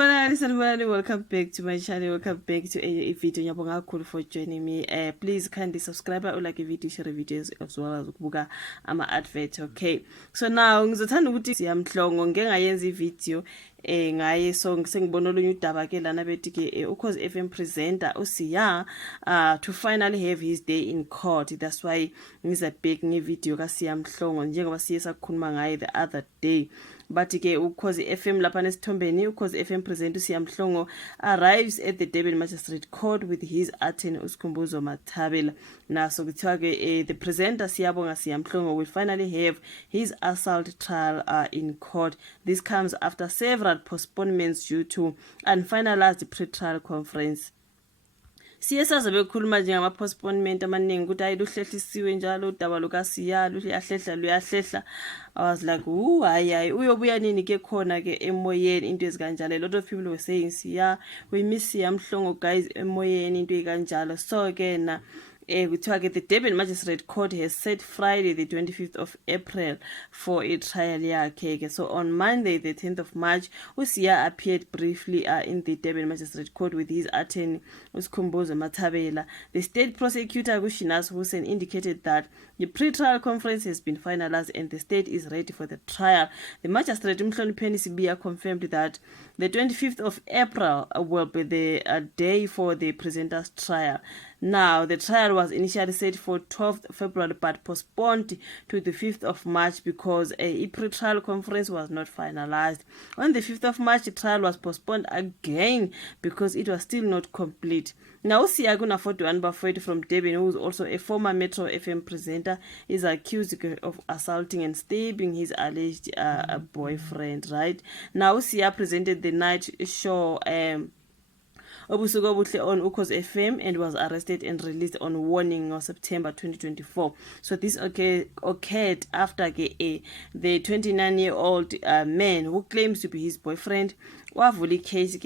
Sanibonani, welcome back to my channel. Welcome back to a video. Ngiyabonga kakhulu for joining me. Please kindly subscribe, like a video, share videos as well as ukubuka ama advert. Okay, so now ngizothanda ukuthi siyamhlongo ngeke ngayenza ivideo ngaye so sengibona olunye udaba ke lana bethi ke Ukhozi FM presenter uSiya to finally have his day in court. That's why ngiza back ngevideo kaSiyamhlongo njengoba siye sakhuluma ngaye the other day. But ke Ukhozi FM lapha nesithombeni Ukhozi FM presenter uSiyamhlongo arrives at the Durban Magistrate Court with his attorney uSkhumbuzo Mathabela. Naso kuthiwa ke the presenter Siyabonga Siyamhlongo will finally have his assault trial in court. This comes after several postponements due to unfinalized pre-trial conference. Siye saze bekhuluma nje ngama postponement amaningi ukuthi ayiluhlehlisiwe njalo udaba lukaSiya luyahlehla. I was like hayi uyobuya nini ke khona ke emoyeni into ezikanjalo. A lot of people were saying Siya, we miss Siyamhlongo guys emoyeni into ezikanjalo. So ke na the Durban Magistrate Court has set Friday the 25th of April for a trial yakhe. So on Monday the 10th of March uSiya appeared briefly in the Durban Magistrate Court with his attorney uSkhumbuzo Mathabela. The state prosecutor Kushinaz Hussein indicated that the pre-trial conference has been finalized and the state is ready for the trial. The magistrate Mhlonipheni Sibiya confirmed that the 25th of April will be the day for the presenter's trial. Now, the trial was initially set for 12th February but postponed to the 5th of March because a pre-trial conference was not finalized. On the 5th of March, the trial was postponed again because it was still not complete. Now, USiya Kunafoti Bafwet from Durban, who is also a former Metro FM presenter, is accused of assaulting and stabbing his alleged boyfriend, right? Now, USiya presented the night show Obusuku Obuhle on Ukhozi FM and was arrested and released on warning on September 2024. So this occurred after the 29-year-old man who claims to be his boyfriend wavula case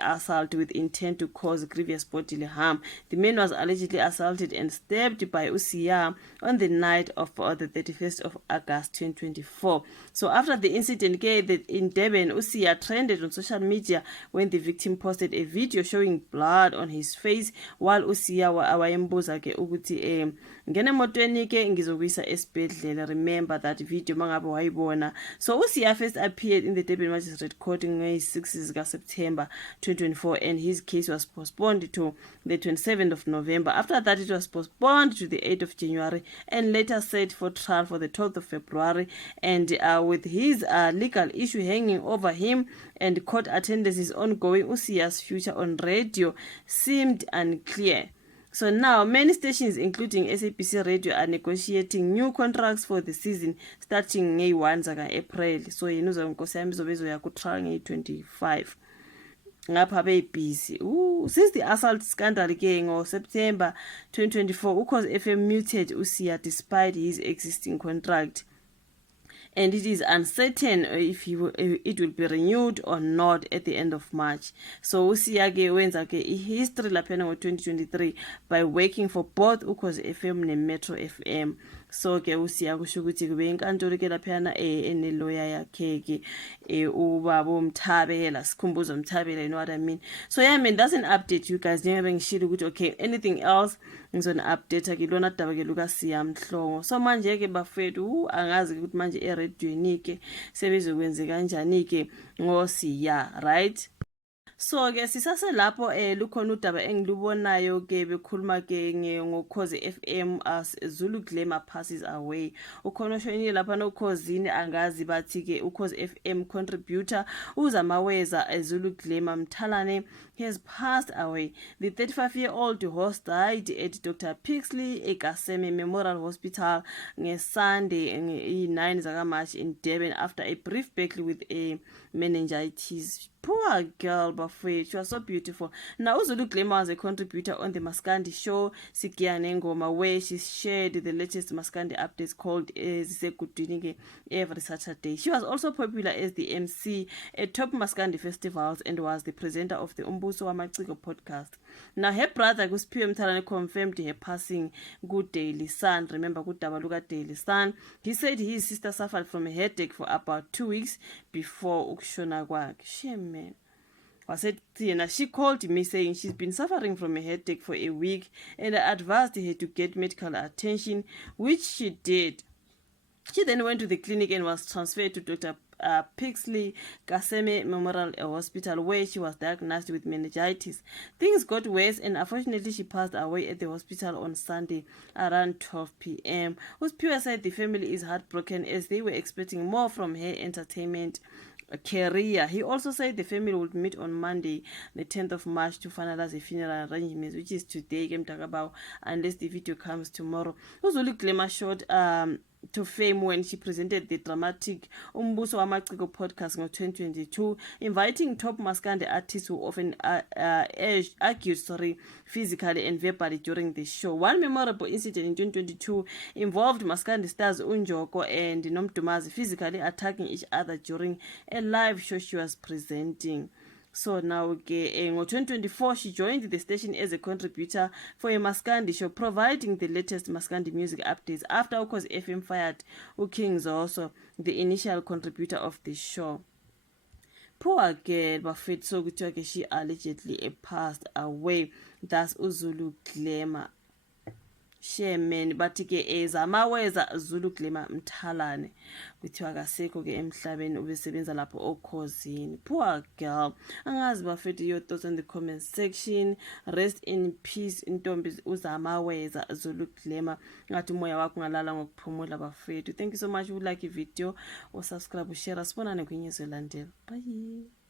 assault with intent to cause grievous bodily harm. The man was allegedly assaulted and stabbed by uSiya on the night of the 31st of August 2024. So after the incident in Durban, uSiya trended on social media when the victim posted a video showing blood on his face while uSiya wayembuza ukuthi ngene emotweni ngizokuyisa esibhedlela. Remember that video mangabe wayibona. So uSiya first appeared in the Durban Magistrate Court on 6 September 2024 and his case was postponed to the 27th of November. After that, it was postponed to the 8th of January and later set for trial for the 12th of February. And with his legal issue hanging over him and court attendance is ongoing, uSiya's future on radio seemed unclear. So now, many stations, including SABC Radio, are negotiating new contracts for the season starting May 1 April. So yenuza nkosi yami zobezo yakutrial nge 25. Ngapha busy. Since the assault scandal on September 2024, Ukhozi FM muted uSiya despite his existing contract. And it is uncertain if it will be renewed or not at the end of March. So uSiya wenza history laphana ngo-2023 by working for both Ukhozi FM and Metro FM. So uSiya kusho ukuthi kube inkantolo laphana ene-lawyer yakhe ubaba uMthabela, Skhumbuzo Mthabela, you know what I mean? So yeah, that's an update, you guys. Njengoba ngishilo ukuthi okay, anything else ngizona update lona daba lukaSiyamhlongo. So manje bafethu angazi ukuthi manje eredweni sebezokwenza kanjani ngoSiya, right? So sisase lapho lukhona udaba engilubonayo bekhuluma ngokhozi FM as Zulu Glamour passes away. Ukhona oshonile lapha nokhozini angazi bathi Ukhozi FM contributor uZamaweza Zulu Glamour Mthalane has passed away. The 35-year-old host died at Dr. Pixley Ekaseme Memorial Hospital Sunday 9 March in Durban after a brief battle with a meningitis. Poor girl, Bafwe, she was so beautiful. Now, Zulu Glamour was a contributor on the Maskandi show, Sikiane Ngoma, where she shared the latest Maskandi updates called Zisekudinige every Saturday. She was also popular as the MC at top Maskandi festivals and was the presenter of the Umbuso Wamachiko podcast. Now, her brother, Guspio Mthalane, confirmed her passing. Good Daily Sun, remember Good Dabaluga Daily Sun. He said his sister suffered from a headache for about 2 weeks before Ukshona Gwag. Shame, man. She called me saying she's been suffering from a headache for a week and I advised her to get medical attention, which she did. She then went to the clinic and was transferred to Dr. Pixley Kaseme Memorial Hospital, where she was diagnosed with meningitis. Things got worse, and unfortunately, she passed away at the hospital on Sunday around 12 p.m. Uspiwa said the family is heartbroken as they were expecting more from her entertainment career. He also said the family would meet on Monday, the 10th of March, to finalize the funeral arrangements, which is today, unless the video comes tomorrow. Uzulu Glamour showed to fame when she presented the dramatic Umbuso Wamaciko podcast in 2022, inviting top Maskandi artists who often argued physically and verbally during the show. One memorable incident in 2022 involved Maskandi stars Unjoko and Nomdumazi physically attacking each other during a live show she was presenting. So now, in 2024, she joined the station as a contributor for a Maskandi show, providing the latest Maskandi music updates after Ukhozi FM fired King Zoso, the initial contributor of the show. Poor girl, Bafet, so she allegedly passed away. That's Uzulu Glamour. Shemen bathi ke ezamaweza Zulu Glamour Mthalane kuthiwa kasekho ke emhlabeni ubesebenza lapho okhosini. Poor girl. Angazi bafethu your thoughts in the comment section. Rest in peace Ntombi uzamaweza Zulu Glamour. Ngathi umoya wakho ngalala ngokuphumula bafethu. Thank you so much. If you like the video or subscribe, share, sibonane kwinyizwe landela. Bye.